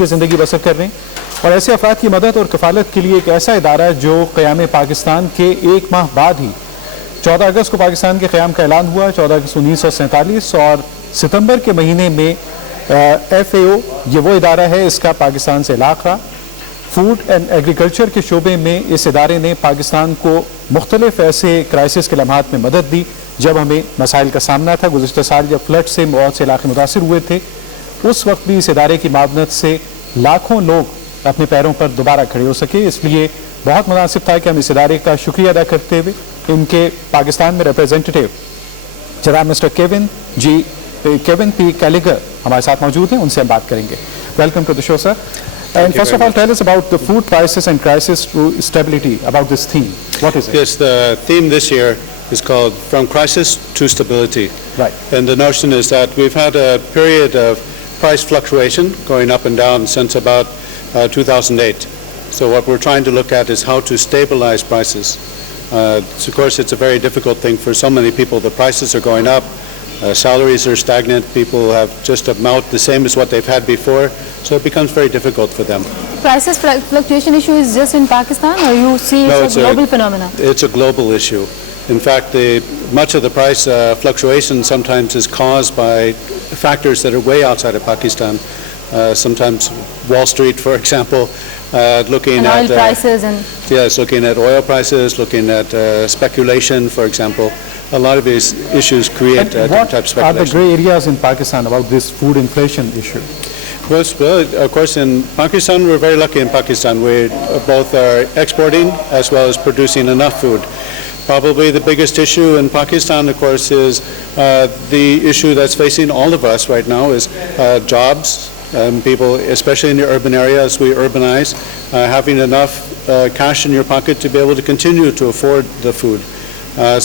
نیچے زندگی بسر کر رہے ہیں، اور ایسے افراد کی مدد اور کفالت کے لیے ایک ایسا ادارہ جو قیام پاکستان کے 1 ماہ بعد ہی 14 اگست کو پاکستان کے قیام کا اعلان ہوا، 14 اگست 1947، اور ستمبر کے مہینے میں FAO یہ وہ ادارہ ہے، اس کا پاکستان سے علاقہ فوڈ اینڈ ایگریکلچر کے شعبے میں اس ادارے نے پاکستان کو مختلف ایسے کرائسس کے لمحات میں مدد دی جب ہمیں مسائل کا سامنا تھا۔ گزشتہ سال جب فلڈ سے بہت سے علاقے متاثر ہوئے تھے، اس وقت بھی اس ادارے کی معاونت سے لاکھوں لوگ اپنے پیروں پر دوبارہ کھڑے ہو سکے، اس لیے بہت مناسب تھا کہ ہم اس ادارے کا شکریہ ادا کرتے ہوئے ان کے پاکستان میں ریپریزنٹیٹیو جناب مسٹر کیون پی کیلیگر ہمارے ساتھ موجود ہیں، ان سے ہم بات کریں گے۔ Welcome to the show sir, and first of all tell us about the food crisis and crisis to stability, about this theme. What is it? Yes, the theme this year is called From Crisis to Stability. Right. And the notion is that we've had a period of price fluctuation going up and down since about 2008. So what we're trying to look at is how to stabilize prices. Of course, it's a very difficult thing for so many people. The prices are going up, salaries are stagnant, people have just about the same as what they've had before, so it becomes very difficult for them. Prices fluctuation issue is just in Pakistan, or you see it's a global phenomenon? It's a global issue. In fact, much of the price fluctuation sometimes is caused by factors that are way outside of Pakistan. Sometimes Wall Street, for example, looking and at oil prices and yes, looking at oil prices, looking at speculation, for example. A lot of these issues create different types of speculation. What are the grey areas in Pakistan about this food inflation issue? Well, of course, in Pakistan, we're very lucky in Pakistan. We both are exporting as well as producing enough food. Probably the biggest issue in Pakistan, of course, is the issue that's facing all of us right now is jobs. People, especially in the urban areas, we urbanize, having enough cash in your pocket to be able to continue to afford the food.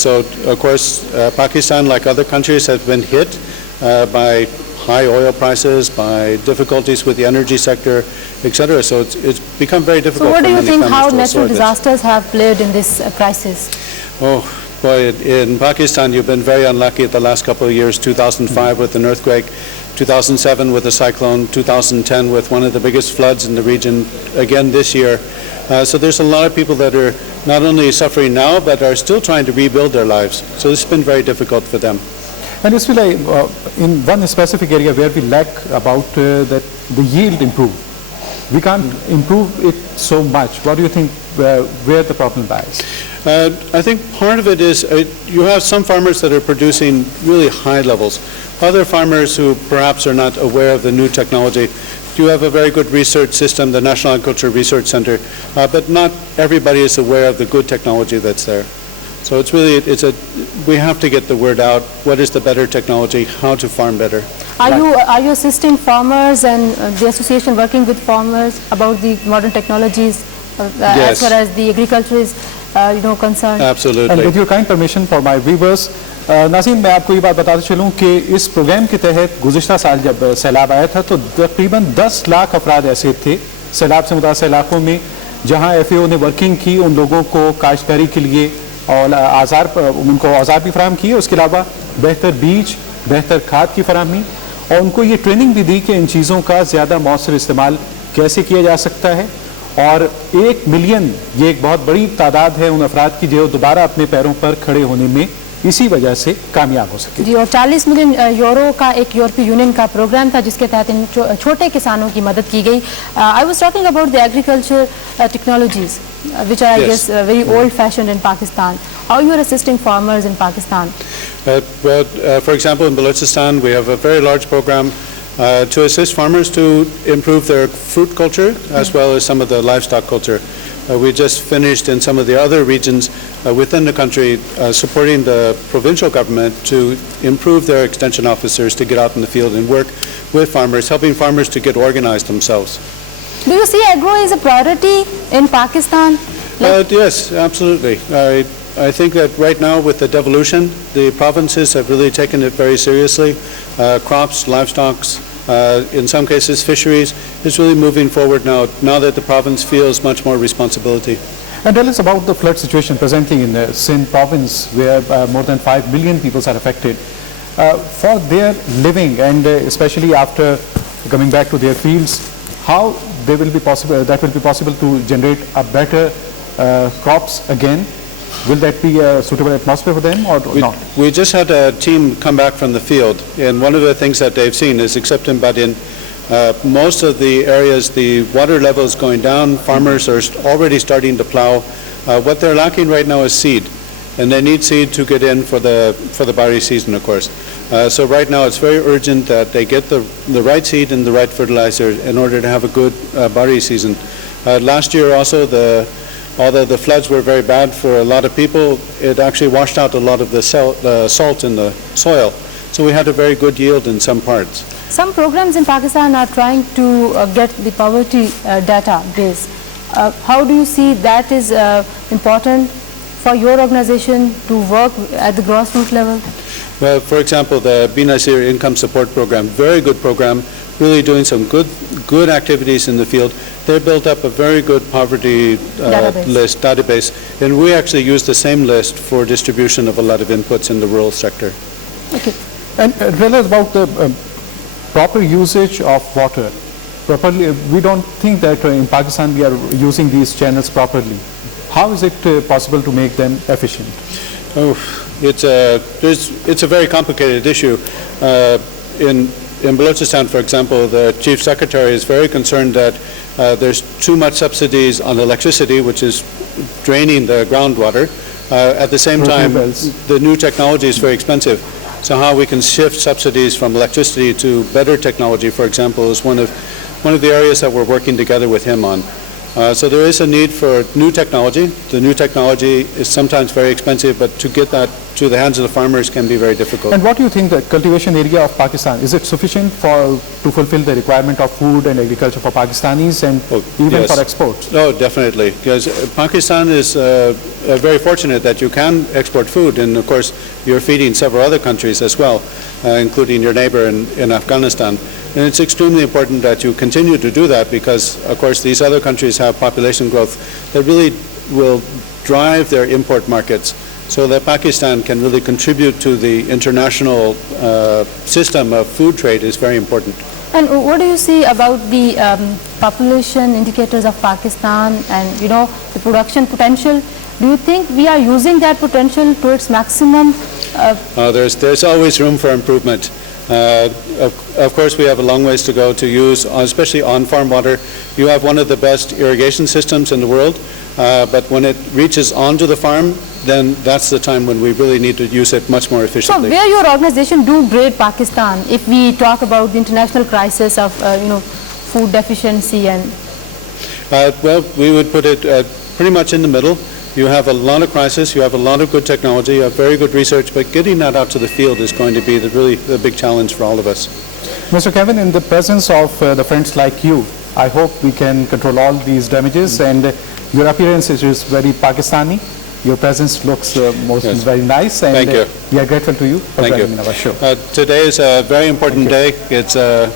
So, of course, Pakistan, like other countries, has been hit by high oil prices, by difficulties with the energy sector, etc. So it's become very difficult. So what for do you many think families how to natural afford this. disasters have played in this crisis? Oh, boy, in Pakistan, you've been very unlucky the last couple of years. 2005 with an earthquake, 2007 with a cyclone, 2010 with one of the biggest floods in the region, again this year. So there's a lot of people that are not only suffering now, but are still trying to rebuild their lives. So this has been very difficult for them. And this will, in one specific area where we lack about that the yield improve. We can't improve it so much. What do you think where the problem lies? I think part of it is you have some farmers that are producing really high levels. Other farmers who perhaps are not aware of the new technology. You have a very good research system, the National Agriculture Research Center, but not everybody is aware of the good technology that's there. So it's really, we have to get the word out. What is the better technology? How to farm better? Are you assisting farmers and the association working with farmers about the modern technologies Yes. as far as the agriculture is concerned? Absolutely. And with your kind permission for my viewers, ناظرین میں آپ کو یہ بات بتاتا چلوں کہ اس programme کے تحت گزشتہ سال جب سیلاب آیا تھا تو تقریباً 10 لاکھ افراد ایسے تھے سیلاب سے متاثرہ علاقوں میں جہاں FAO نے ورکنگ کی، ان لوگوں کو کاشتکاری کے لیے اور ان کو اوزار بھی فراہم کیے، اس کے علاوہ بہتر بیج، بہتر کھاد کی فراہمی، اور ان کو یہ ٹریننگ بھی دی کہ ان چیزوں کا زیادہ مؤثر استعمال کیسے کیا جا سکتا ہے، اور 1 ملین یہ ایک بہت بڑی تعداد ہے ان افراد کی جو دوبارہ اپنے پیروں پر کھڑے ہونے میں اسی وجہ سے کامیاب ہو سکے۔ جی، اور 40 ملین یورو کا ایک یورپی یونین کا پروگرام تھا جس کے تحت ان چھوٹے کسانوں کی مدد کی گئی۔ I was talking about the agriculture technologies which are, I guess, very old-fashioned in Pakistan. How you are assisting farmers in Pakistan? For example, in Balochistan, we have a very large program to assist farmers to improve their fruit culture as well as some of the livestock culture. We just finished in some of the other regions within the country supporting the provincial government to improve their extension officers to get out in the field and work with farmers, helping farmers to get organized themselves. Do you see agro is a priority in Pakistan? Yes, absolutely. I think that right now with the devolution, the provinces have really taken it very seriously. Crops, livestock, in some cases fisheries, is really moving forward now that the province feels much more responsibility. And tell us about the flood situation presently in the Sindh province where more than 5 million people are affected. For their living and especially after coming back to their fields, how that will be possible to generate a better crops again? Will that be a suitable atmosphere for them or not? We just had a team come back from the field, and one of the things that they've seen is, except in Badin, most of the areas, the water level is going down. Farmers are already starting to plow. What they're lacking right now is seed, and they need seed to get in for the Bari season, of course. So right now it's very urgent that they get the right seed and the right fertilizer in order to have a good Bari season. Last year also, although the floods were very bad for a lot of people, it actually washed out a lot of the salt in the soil. So we had a very good yield in some parts. Some programs in Pakistan are trying to get the poverty database. How do you see that is important for your organization to work at the grassroots level? Well, for example, the Binazir Income Support Program, very good program, really doing some good activities in the field. They built up a very good poverty database, and we actually use the same list for distribution of a lot of inputs in the rural sector. Okay. And tell us about the proper usage of water. Properly, we don't think that in Pakistan we are using these channels properly. How is it possible to make them efficient? Oh, it's a very complicated issue. In Balochistan, for example, the Chief Secretary is very concerned that there's too much subsidies on electricity, which is draining the groundwater. At the same time, the new technology is very expensive. So how we can shift subsidies from electricity to better technology, for example, is one of the areas that we're working together with him on. So there is a need for new technology. The new technology is sometimes very expensive, but to get that to the hands of the farmers can be very difficult. And what do you think the cultivation area of Pakistan, is it sufficient to fulfill the requirement of food and agriculture for Pakistanis and even for exports? Oh, definitely. Because Pakistan is very fortunate that you can export food, and of course you're feeding several other countries as well, including your neighbor in Afghanistan. And it's extremely important that you continue to do that because, of course, these other countries have population growth that really will drive their import markets so that Pakistan can really contribute to the international system of food trade is very important. And what do you see about the population indicators of Pakistan and, the production potential? Do you think we are using that potential to its maximum? There's always room for improvement. Of course, we have a long ways to go to use, especially on-farm water. You have one of the best irrigation systems in the world, but when it reaches onto the farm, then that's the time when we really need to use it much more efficiently. So where your organization do great Pakistan, if we talk about the international crisis of, food deficiency and... Well, we would put it pretty much in the middle. You have a lot of crisis, you have a lot of good technology, you have very good research, but getting that out to the field is going to be really the big challenge for all of us. Mr. Kevin, in the presence of the friends like you, I hope we can control all these damages, and your appearance is very Pakistani. Your presence looks very nice, and thank you. We are grateful to you for Thank joining you. in our show. Today is a very important day. It's the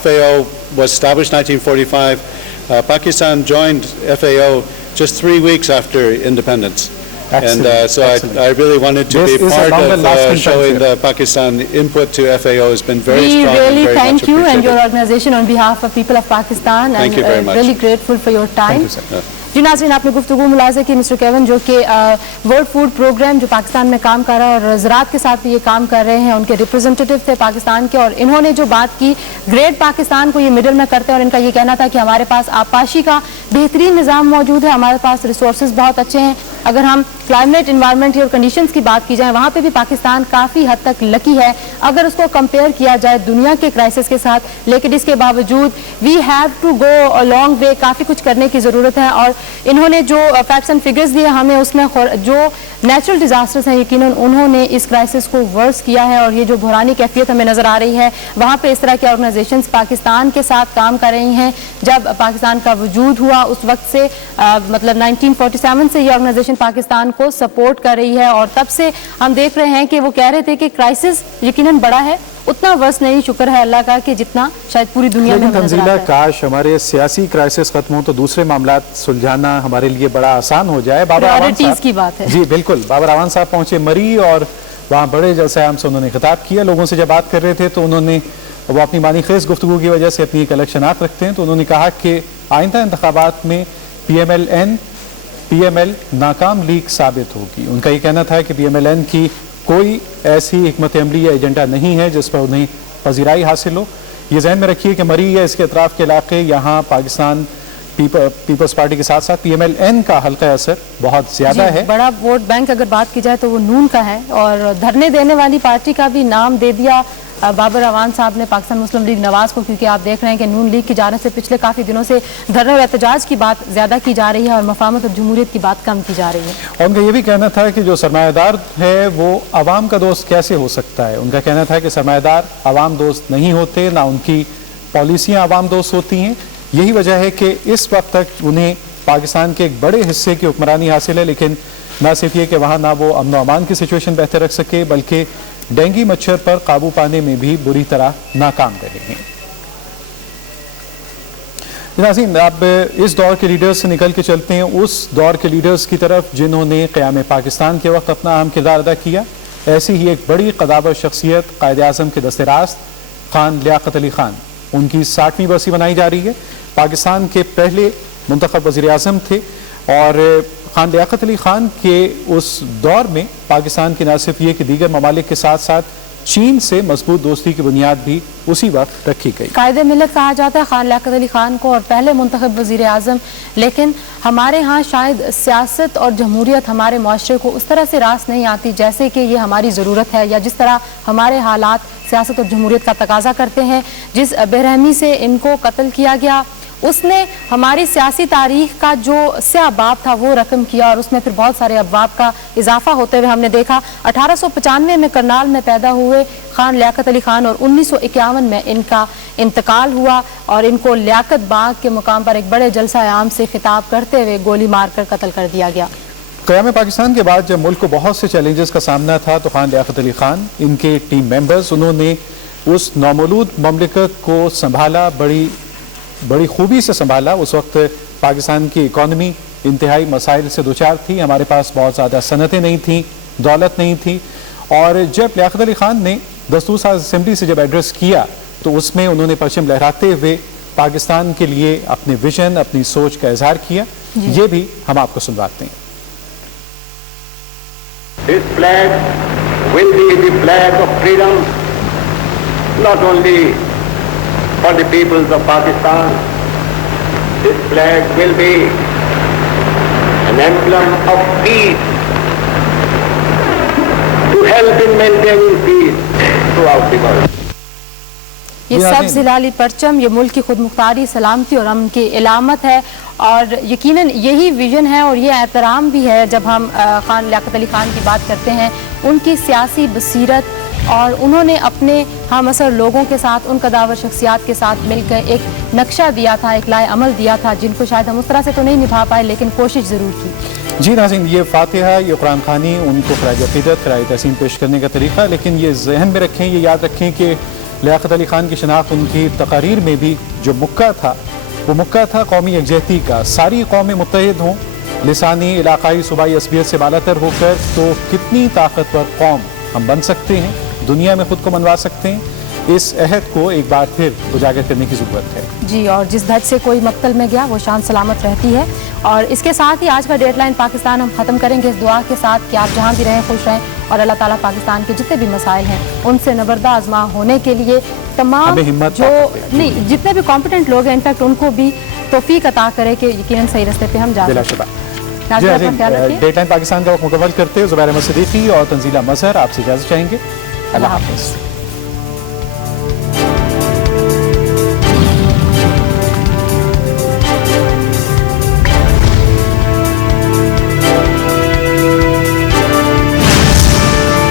FAO was established in 1945. Pakistan joined FAO just 3 weeks after independence. Excellent. And so I really wanted to be part of showing the Pakistan input to FAO has been very strong. We really and very thank much you and appreciated. your organization on behalf of people of Pakistan. Thank you very much. Really grateful for your time. Thank you, sir. जी नाज़रीन, आपने गुफ्तगू मुलाज़े की mister केवन जो कि world food programme जो पाकिस्तान में काम कर रहा है और ज़राअत के साथ भी ये काम कर रहे हैं, उनके रिप्रेजेंटेटिव थे पाकिस्तान के, और इन्होंने जो बात की ग्रेट पाकिस्तान को ये मिडल में करते हैं, और इनका ये कहना था कि हमारे पास आबपाशी का बेहतरीन निज़ाम मौजूद है, हमारे पास रिसोर्सेज बहुत अच्छे हैं. अगर हम क्लाइमेट इन्वायरमेंट और कंडीशंस की बात की जाए, वहाँ पे भी पाकिस्तान काफ़ी हद तक लकी है अगर उसको कंपेयर किया जाए दुनिया के क्राइसिस के साथ. लेकिन इसके बावजूद we have to go a long way, काफ़ी कुछ करने की ज़रूरत है. और इन्होंने जो फैक्ट्स एंड फिगर्स दिए हमें, उसमें जो नेचुरल डिजास्टर्स हैं यकीनन उन्होंने इस क्राइसिस को वर्स किया है, और ये जो बुरानी कैफियत हमें नज़र आ रही है वहाँ पे इस तरह की ऑर्गेनाइजेशंस पाकिस्तान के साथ काम कर रही हैं. जब पाकिस्तान का वजूद हुआ उस वक्त से मतलब 1947 से ये ऑर्गेनाइजेशन पाकिस्तान को सपोर्ट कर रही है, और तब से हम देख रहे हैं कि वो कह रहे थे कि क्राइसिस यकीनन बड़ा है, उतना वर्स नहीं, शुक्र है अल्लाह का कि जितना शायद पूरी दुनिया में नजर आता है. काश हमारे सियासी क्राइसिस खत्म हो तो दूसरे मामलात सुलझाना हमारे लिए बड़ा आसान हो जाए. बाबर आवान साहब की बात है. जी बिल्कुल, बाबर आवान साहब पहुंचे मरी और वहाँ बड़े जलसे आम से उन्होंने खिताब किया. लोगों से जब बात कर रहे थे तो उन्होंने وہ اپنی معنی خیز گفتگو کی وجہ سے اپنی ایک الگ شناخت رکھتے ہیں، تو انہوں نے کہا کہ آئندہ انتخابات میں پی ایم ایل ناکام لیگ ثابت ہوگی۔ ان کا یہ کہنا تھا کہ پی ایم ایل این کی کوئی ایسی حکمت عملی یا ایجنڈا نہیں ہے جس پر انہیں پذیرائی حاصل ہو۔ یہ ذہن میں رکھیے کہ مری یا اس کے اطراف کے علاقے، یہاں پاکستان پیپلز پارٹی کے ساتھ ساتھ پی ایم ایل این کا حلقہ اثر بہت زیادہ ہے۔ بڑا ووٹ بینک اگر بات کی جائے تو وہ نون کا ہے، اور دھرنے دینے والی پارٹی کا بھی نام دے دیا بابر اعوان صاحب نے پاکستان مسلم لیگ نواز کو، کیونکہ آپ دیکھ رہے ہیں کہ نون لیگ کی جانب سے پچھلے کافی دنوں سے دھرنے اور احتجاج کی بات زیادہ کی جا رہی ہے اور مفاہمت اور جمہوریت کی بات کم کی جا رہی ہے۔ اور ان کا یہ بھی کہنا تھا کہ جو سرمایہ دار ہے وہ عوام کا دوست کیسے ہو سکتا ہے۔ ان کا کہنا تھا کہ سرمایہ دار عوام دوست نہیں ہوتے، نہ ان کی پالیسیاں عوام دوست ہوتی ہیں۔ یہی وجہ ہے کہ اس وقت تک انہیں پاکستان کے ایک بڑے حصے کی حکمرانی حاصل ہے، لیکن نہ صرف یہ کہ وہاں نہ وہ امن و امان کی سچویشن بہتر رکھ سکے، بلکہ ڈینگی مچھر پر قابو پانے میں بھی بری طرح ناکام رہے ہیں۔ ناظرین، اب اس دور کے لیڈرز سے نکل کے چلتے ہیں اس دور کے لیڈرز کی طرف جنہوں نے قیام پاکستان کے وقت اپنا اہم کردار ادا کیا۔ ایسی ہی ایک بڑی قدابر شخصیت قائد اعظم کے دست راست خان لیاقت علی خان، ان کی 60ویں برسی منائی جا رہی ہے۔ پاکستان کے پہلے منتخب وزیر اعظم تھے، اور خان لیاقت علی خان کے اس دور میں پاکستان کی نہ صرف یہ کہ دیگر ممالک کے ساتھ ساتھ چین سے مضبوط دوستی کی بنیاد بھی اسی وقت رکھی گئی۔ قائد ملت کہا جاتا ہے خان لیاقت علی خان کو، اور پہلے منتخب وزیر اعظم، لیکن ہمارے ہاں شاید سیاست اور جمہوریت ہمارے معاشرے کو اس طرح سے راست نہیں آتی جیسے کہ یہ ہماری ضرورت ہے، یا جس طرح ہمارے حالات سیاست اور جمہوریت کا تقاضا کرتے ہیں۔ جس بے رحمی سے ان کو قتل کیا گیا، اس نے ہماری سیاسی تاریخ کا جو سیاہ باب تھا وہ رقم کیا، اور اس میں پھر بہت سارے ابواب کا اضافہ ہوتے ہوئے ہم نے دیکھا۔ 1895 میں کرنال میں پیدا ہوئے خان لیاقت علی خان، اور 1951 میں ان کا انتقال ہوا، اور ان کو لیاقت باغ کے مقام پر ایک بڑے جلسہ عام سے خطاب کرتے ہوئے گولی مار کر قتل کر دیا گیا۔ قیام پاکستان کے بعد جب ملک کو بہت سے چیلنجز کا سامنا تھا، تو خان لیاقت علی خان، ان کے ٹیم ممبرز، انہوں نے اس نومولود مملکت کو سنبھالا، بڑی خوبی سے سنبھالا۔ اس وقت پاکستان کی اکانومی انتہائی مسائل سے دوچار تھی، ہمارے پاس بہت زیادہ صنعتیں نہیں تھیں، دولت نہیں تھی، اور جب لیاقت علی خان نے دستور ساز اسمبلی سے جب ایڈریس کیا تو اس میں انہوں نے پرچم لہراتے ہوئے پاکستان کے لیے اپنے ویژن، اپنی سوچ کا اظہار کیا۔ یہ بھی ہم آپ کو سنواتے ہیں۔ This flag will be the flag of freedom, not only for the peoples of Pakistan. This flag will be an emblem of peace, to help in maintaining peace throughout the world. یہ سبز ہلالی پرچم، یہ ملک کی خود مختاری، سلامتی اور امن کی علامت ہے، اور یقیناً یہی ویژن ہے اور یہ احترام بھی ہے جب ہم خان لیاقت علی خان کی بات کرتے ہیں۔ ان کی سیاسی بصیرت، اور انہوں نے اپنے ہم اثر لوگوں کے ساتھ، ان قداور شخصیات کے ساتھ مل کر ایک نقشہ دیا تھا، ایک لائے عمل دیا تھا، جن کو شاید ہم اس طرح سے تو نہیں نبھا پائے لیکن کوشش ضرور کی۔ جی ناظرین، یہ فاتحہ، یہ قرآن خوانی، ان کو خراج عقیدت، خراج تحسین پیش کرنے کا طریقہ، لیکن یہ ذہن میں رکھیں، یہ یاد رکھیں کہ لیاقت علی خان کی شناخت ان کی تقاریر میں بھی جو مکہ تھا، وہ مکہ تھا قومی یکجہتی کا۔ ساری قومیں متحد ہوں، لسانی، علاقائی، صوبائی عصبیت سے بالاتر ہو کر، تو کتنی طاقتور قوم ہم بن سکتے ہیں، دنیا میں خود کو منوا سکتے ہیں۔ اس عہد کو ایک بار پھر اجاگر کرنے کی ضرورت ہے۔ جی، اور جس دھج سے کوئی مقتل میں گیا وہ شان سلامت رہتی ہے۔ اور اس کے ساتھ ہی آج کا ڈیڈ لائن پاکستان ہم ختم کریں گے اس دعا کے ساتھ کہ آپ جہاں بھی رہیں خوش رہیں، اور اللہ تعالیٰ پاکستان کے جتنے بھی مسائل ہیں ان سے نبردہ آزما ہونے کے لیے تمام جو جتنے بھی کمپیٹنٹ لوگ ہیں، انفیکٹ ان کو بھی توفیق عطا کرے کہ یقیناً صحیح راستے پہ ہم جا سکیں۔ ڈیڈ لائن پاکستان کا وقت مکمل کرتے زبیر احمد صدیقی اور تنزیلہ مظہر آپ سے اجازت چاہیں گے۔ اللہ حافظ۔